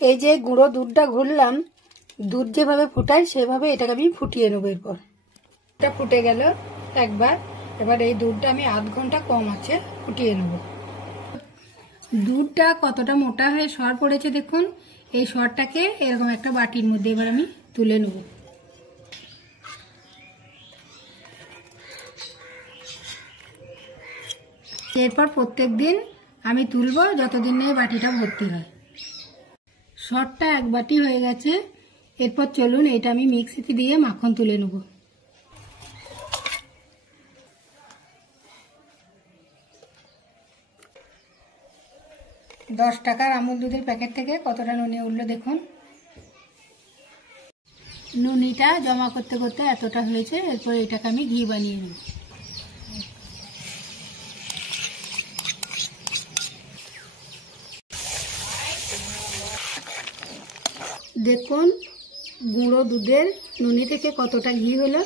এই যে গুঁড়ো দুধটা ঘুরলাম, দুধ যেভাবে ফুটাই সেভাবে এটাকে আমি ফুটিয়ে নেবো। এরপর এটা ফুটে গেল একবার, এবার এই দুধটা আমি আধ ঘন্টা কম আছে ফুটিয়ে নেব। দুধটা কতটা মোটা হয়ে সর পড়েছে দেখুন। এই সরটাকে এরকম একটা বাটির মধ্যে এবার আমি তুলে নেব। এরপর প্রত্যেক দিন আমি তুলবো যতদিন না বাটিটা ভর্তি হয়। সরটা এক বাটি হয়ে গেছে। এরপর চলুন এটা আমি মিক্সিতে দিয়ে মাখন তুলে নেব। 10 টাকার আমুল দুধের প্যাকেট থেকে কতটা নুনি উঠলো দেখুন। নুনিটা জমা করতে করতে এতটা হয়েছে। এরপর এটাকে আমি ঘি বানিয়ে নেব। দেখুন গুঁড়ো দুধের নুনি থেকে কতটা ঘি হলো।